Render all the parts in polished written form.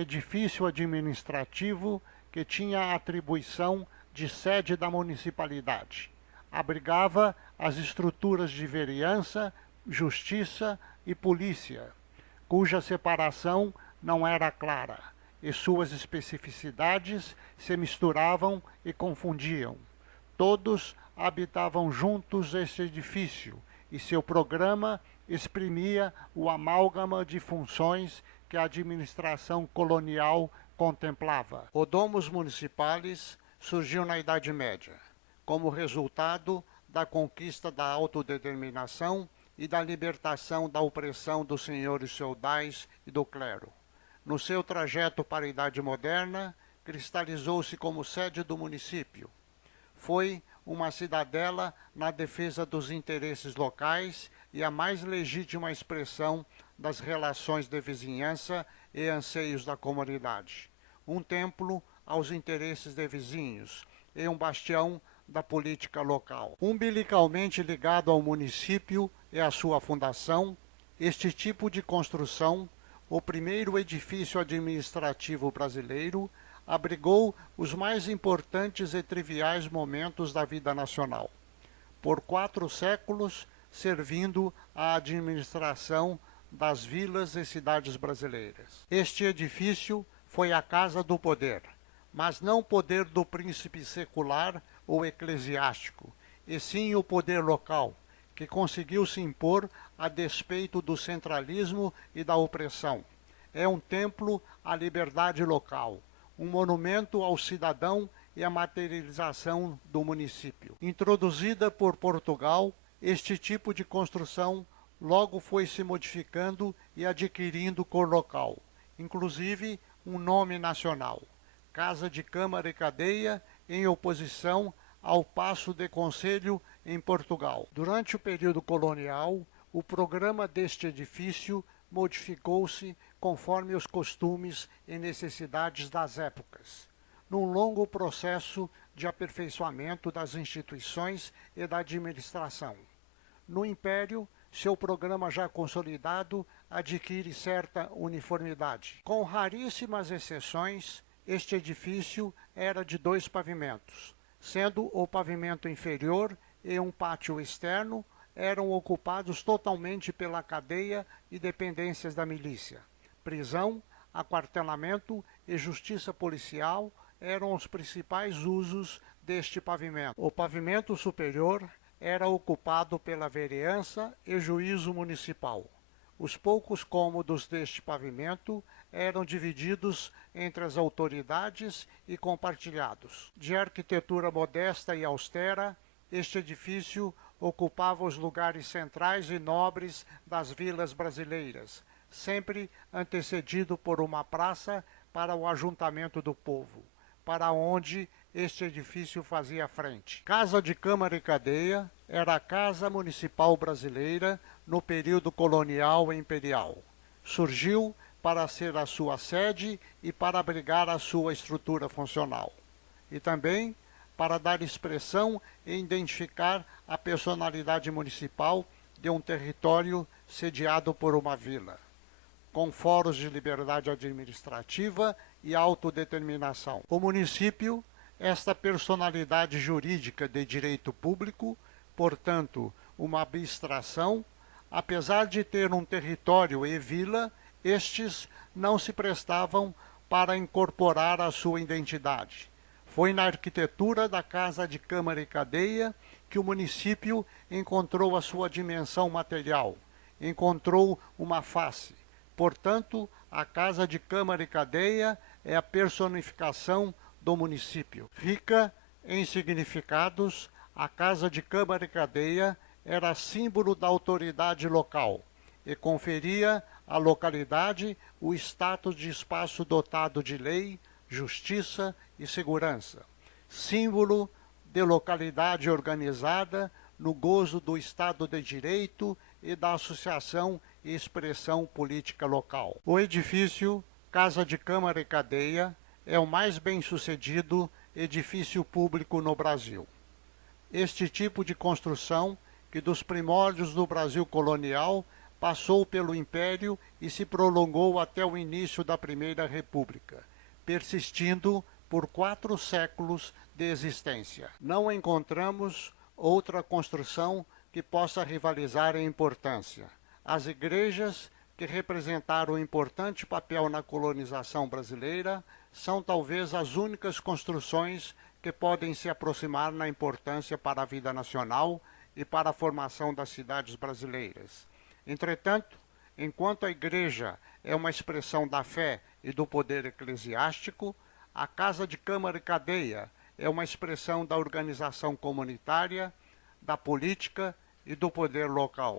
Edifício administrativo que tinha a atribuição de sede da municipalidade. Abrigava as estruturas de vereança, justiça e polícia, cuja separação não era clara, e suas especificidades se misturavam e confundiam. Todos habitavam juntos este edifício, e seu programa exprimia o amálgama de funções que a administração colonial contemplava. O Domus Municipales surgiu na Idade Média, como resultado da conquista da autodeterminação e da libertação da opressão dos senhores feudais e do clero. No seu trajeto para a Idade Moderna, cristalizou-se como sede do município. Foi uma cidadela na defesa dos interesses locais e a mais legítima expressão das relações de vizinhança e anseios da comunidade. Um templo aos interesses de vizinhos e um bastião da política local. Umbilicalmente ligado ao município e à sua fundação, este tipo de construção, o primeiro edifício administrativo brasileiro, abrigou os mais importantes e triviais momentos da vida nacional. Por 4 séculos, servindo à administração das vilas e cidades brasileiras. Este edifício foi a casa do poder, mas não o poder do príncipe secular ou eclesiástico, e sim o poder local, que conseguiu se impor a despeito do centralismo e da opressão. É um templo à liberdade local, um monumento ao cidadão e à materialização do município. Introduzida por Portugal, este tipo de construção logo foi se modificando e adquirindo cor local, inclusive um nome nacional, Casa de Câmara e Cadeia, em oposição ao Paço de Conselho em Portugal. Durante o período colonial, o programa deste edifício modificou-se conforme os costumes e necessidades das épocas, num longo processo de aperfeiçoamento das instituições e da administração. No Império, seu programa já consolidado adquire certa uniformidade. Com raríssimas exceções, este edifício era de 2 pavimentos, sendo o pavimento inferior e um pátio externo eram ocupados totalmente pela cadeia e dependências da milícia. Prisão, aquartelamento e justiça policial eram os principais usos deste pavimento. O pavimento superior era ocupado pela vereança e juízo municipal. Os poucos cômodos deste pavimento eram divididos entre as autoridades e compartilhados. De arquitetura modesta e austera, este edifício ocupava os lugares centrais e nobres das vilas brasileiras, sempre antecedido por uma praça para o ajuntamento do povo, para onde este edifício fazia frente. Casa de Câmara e Cadeia era a Casa Municipal Brasileira no período colonial e imperial. Surgiu para ser a sua sede e para abrigar a sua estrutura funcional. E também para dar expressão e identificar a personalidade municipal de um território sediado por uma vila, com foros de liberdade administrativa e autodeterminação. O município, esta personalidade jurídica de direito público, portanto, uma abstração, apesar de ter um território e vila, estes não se prestavam para incorporar a sua identidade. Foi na arquitetura da Casa de Câmara e Cadeia que o município encontrou a sua dimensão material, encontrou uma face. Portanto, a Casa de Câmara e Cadeia é a personificação do município. Rica em significados, a Casa de Câmara e Cadeia era símbolo da autoridade local e conferia à localidade o status de espaço dotado de lei, justiça e segurança, símbolo de localidade organizada no gozo do Estado de Direito e da associação e expressão política local. O edifício Casa de Câmara e Cadeia é o mais bem-sucedido edifício público no Brasil. Este tipo de construção, que dos primórdios do Brasil colonial passou pelo Império e se prolongou até o início da Primeira República, persistindo por 4 séculos de existência. Não encontramos outra construção que possa rivalizar em importância. As igrejas, que representaram um importante papel na colonização brasileira, são talvez as únicas construções que podem se aproximar na importância para a vida nacional e para a formação das cidades brasileiras. Entretanto, enquanto a igreja é uma expressão da fé e do poder eclesiástico, a Casa de Câmara e Cadeia é uma expressão da organização comunitária, da política e do poder local.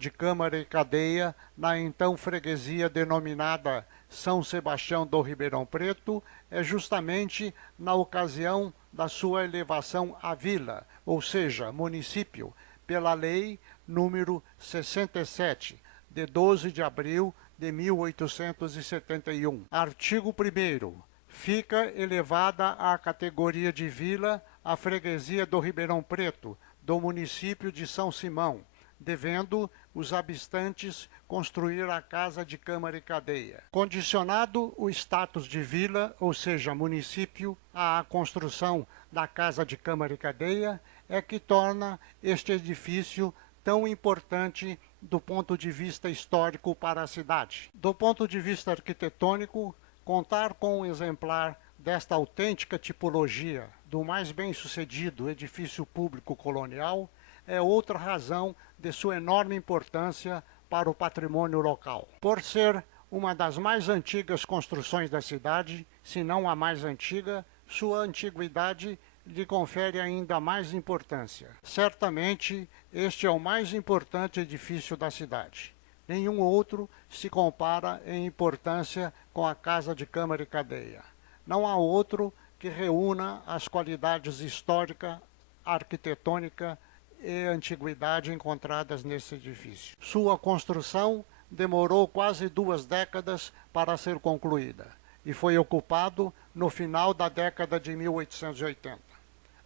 De Câmara e Cadeia na então freguesia denominada São Sebastião do Ribeirão Preto é justamente na ocasião da sua elevação à vila, ou seja, município, pela Lei número 67, de 12 de abril de 1871. Artigo 1º. Fica elevada à categoria de vila a freguesia do Ribeirão Preto, do município de São Simão, devendo os habitantes construir a Casa de Câmara e Cadeia. Condicionado o status de vila, ou seja, município, à construção da Casa de Câmara e Cadeia, é que torna este edifício tão importante do ponto de vista histórico para a cidade. Do ponto de vista arquitetônico, contar com um exemplar desta autêntica tipologia do mais bem-sucedido edifício público colonial é outra razão de sua enorme importância para o patrimônio local. Por ser uma das mais antigas construções da cidade, se não a mais antiga, sua antiguidade lhe confere ainda mais importância. Certamente, este é o mais importante edifício da cidade. Nenhum outro se compara em importância com a Casa de Câmara e Cadeia. Não há outro que reúna as qualidades histórica, arquitetônica e antiguidade encontradas nesse edifício. Sua construção demorou quase 2 décadas para ser concluída e foi ocupado no final da década de 1880.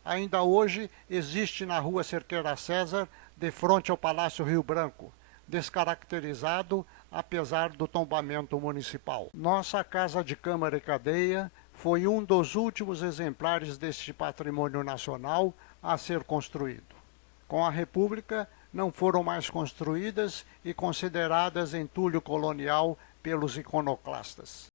Ainda hoje existe na Rua Cerqueira César, de frente ao Palácio Rio Branco, descaracterizado apesar do tombamento municipal. Nossa Casa de Câmara e Cadeia foi um dos últimos exemplares deste patrimônio nacional a ser construído. Com a República, não foram mais construídas e consideradas entulho colonial pelos iconoclastas.